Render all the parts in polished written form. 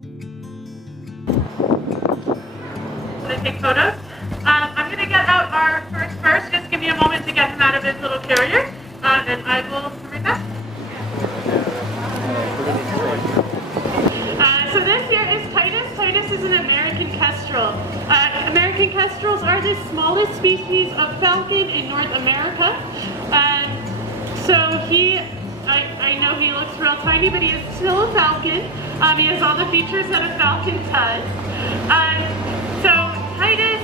To take photos. I'm going to get out our first. Just give me a moment to get him out of his little carrier, and I will come right back. So this here is Titus. Titus is an American kestrel. American kestrels are the smallest species of falcon in North America. So I know he looks real tiny, but he is still a falcon. He has all the features that a falcon does. So Titus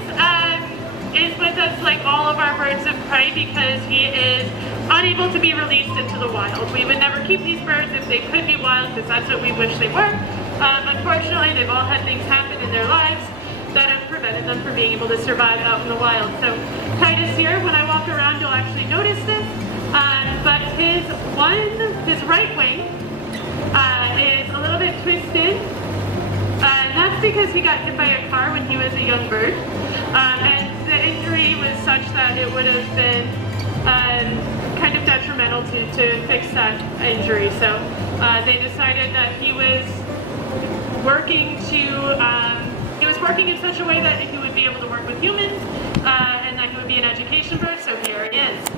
is with us like all of our birds of prey because he is unable to be released into the wild. We would never keep these birds if they could be wild because that's what we wish they were. Unfortunately, they've all had things happen in their lives that have prevented them from being able to survive out in the wild. So Titus here, when I walk around, you'll actually notice this, but his right wing is a little bit twisted, and that's because he got hit by a car when he was a young bird, and the injury was such that it would have been kind of detrimental to fix that injury. So they decided that he was working in such a way that he would be able to work with humans, and that he would be an education bird, so here it is.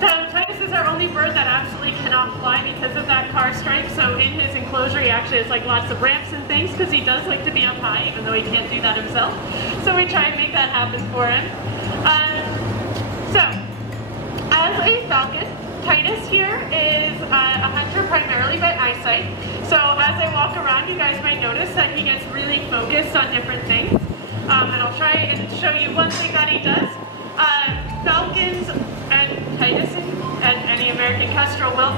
So Titus is our only bird that absolutely cannot fly because of that car strike, so in his enclosure he actually has like lots of ramps and things because he does like to be up high even though he can't do that himself. So we try and make that happen for him. So, as a falcon, Titus here is a hunter primarily by eyesight. So as I walk around, you guys might notice that he gets really focused on different things. And I'll try and show you one thing that he does. Falcons and Titus and any American kestrel will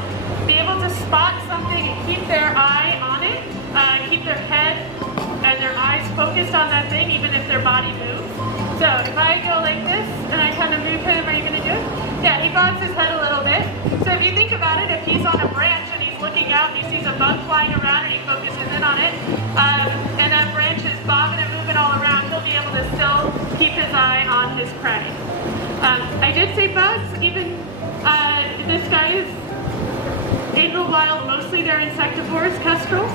be able to spot something and keep their eye on it, keep their head and their eyes focused on that thing even if their body moves. So if I go like this and I kind of move him, are you going to do it? Yeah, he bobs his head a little bit. So if you think about it, if he's on a branch and he's looking out and he sees a bug flying around and he focuses in on it, and that branch is bobbing and moving all around, he'll be able to still keep his eye on his prey. I did say bugs, even this guy is in the wild, mostly they're insectivores, kestrels.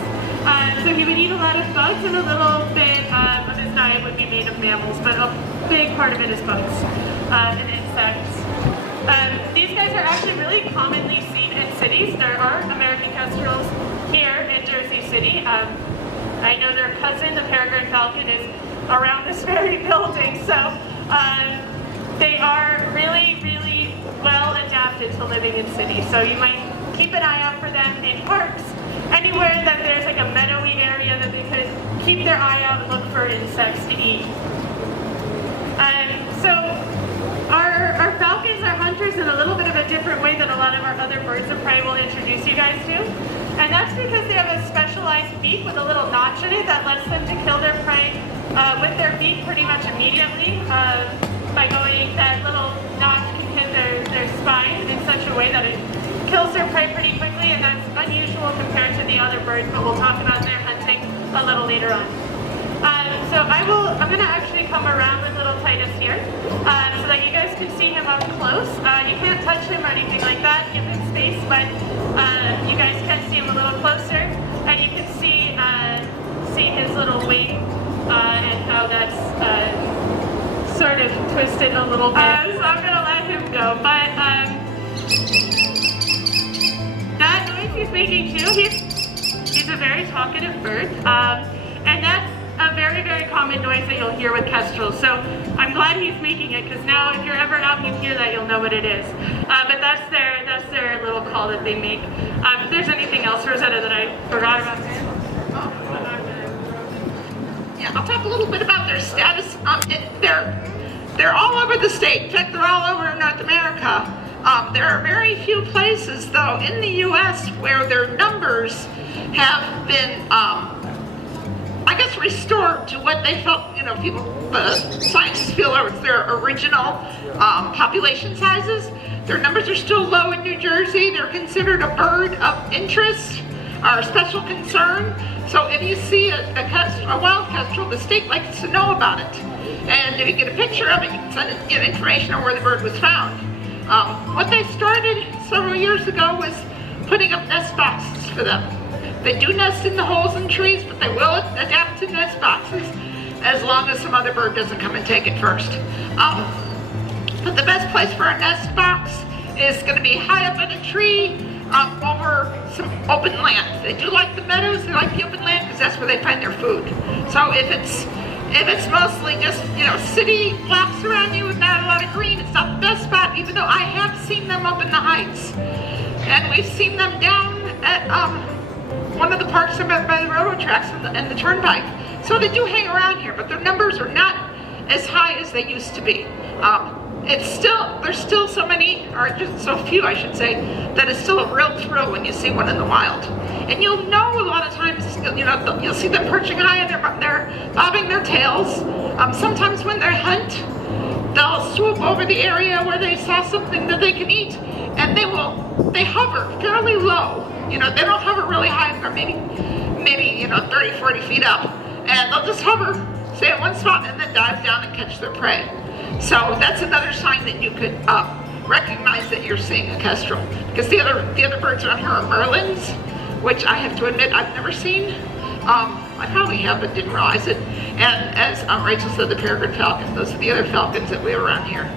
So he would eat a lot of bugs, and a little bit of his diet would be made of mammals, but a big part of it is bugs and insects. These guys are actually really commonly seen in cities. There are American kestrels here in Jersey City. I know their cousin, the peregrine falcon, is around this very building, so they are really, really well adapted to living in cities. So you might keep an eye out for them in parks, anywhere that there's like a meadowy area that they could keep their eye out and look for insects to eat. So our falcons are hunters in a little bit of a different way than a lot of our other birds of prey will introduce you guys to. And that's because they have a specialized beak with a little notch in it that lets them to kill their prey with their beak pretty much immediately by going, that little notch can hit their spine in such a way that it kills their prey pretty quickly, and that's unusual compared to the other birds, but we'll talk about their hunting a little later on. So I'm going to actually come around with little Titus here so that you guys can see him up close. You can't touch him or anything like that, give him space, but you guys can see him a little closer, and you can see his little wing and how that's sort of twisted a little bit. So I'm going to let him go, but that noise he's making too, he's a very talkative bird, and that's a very, very common noise that you'll hear with kestrels. So I'm glad he's making it, because now if you're ever out and you hear that, you'll know what it is. But that's their little call that they make. If there's anything else, Rosetta, that I forgot about saying. Yeah, I'll talk a little bit about their status. They're all over the state. In fact, they're all over North America. There are very few places, though, in the U.S. where their numbers have been, I guess, restored to what they felt, people, scientists feel are their original population sizes. Their numbers are still low in New Jersey. They're considered a bird of interest or special concern. So if you see a wild kestrel, the state likes to know about it. And if you get a picture of it, you can get information on where the bird was found. What they started several years ago was putting up nest boxes for them. They do nest in the holes in trees, but nest boxes, as long as some other bird doesn't come and take it first. But the best place for a nest box is going to be high up in a tree, over some open land. They do like the meadows, they like the open land because that's where they find their food. So if it's mostly just, city blocks around you with not a lot of green, it's not the best spot, even though I have seen them up in the heights. And we've seen them down at one of the parks by the railroad tracks and the turnpike. So they do hang around here, but their numbers are not as high as they used to be. There's still so many, or just so few I should say, that it's still a real thrill when you see one in the wild. And you'll know a lot of times, you'll see them perching high and they're bobbing their tails. Sometimes when they hunt, they'll swoop over the area where they saw something that they can eat, and they hover fairly low. They don't hover really high, or maybe 30, 40 feet up, and they'll just hover, stay at one spot, and then dive down and catch their prey. So that's another sign that you could recognize that you're seeing a kestrel. Because the other birds around here are merlins, which I have to admit I've never seen. I probably have, but didn't realize it. And as Rachel said, the peregrine falcon. Those are the other falcons that we have around here.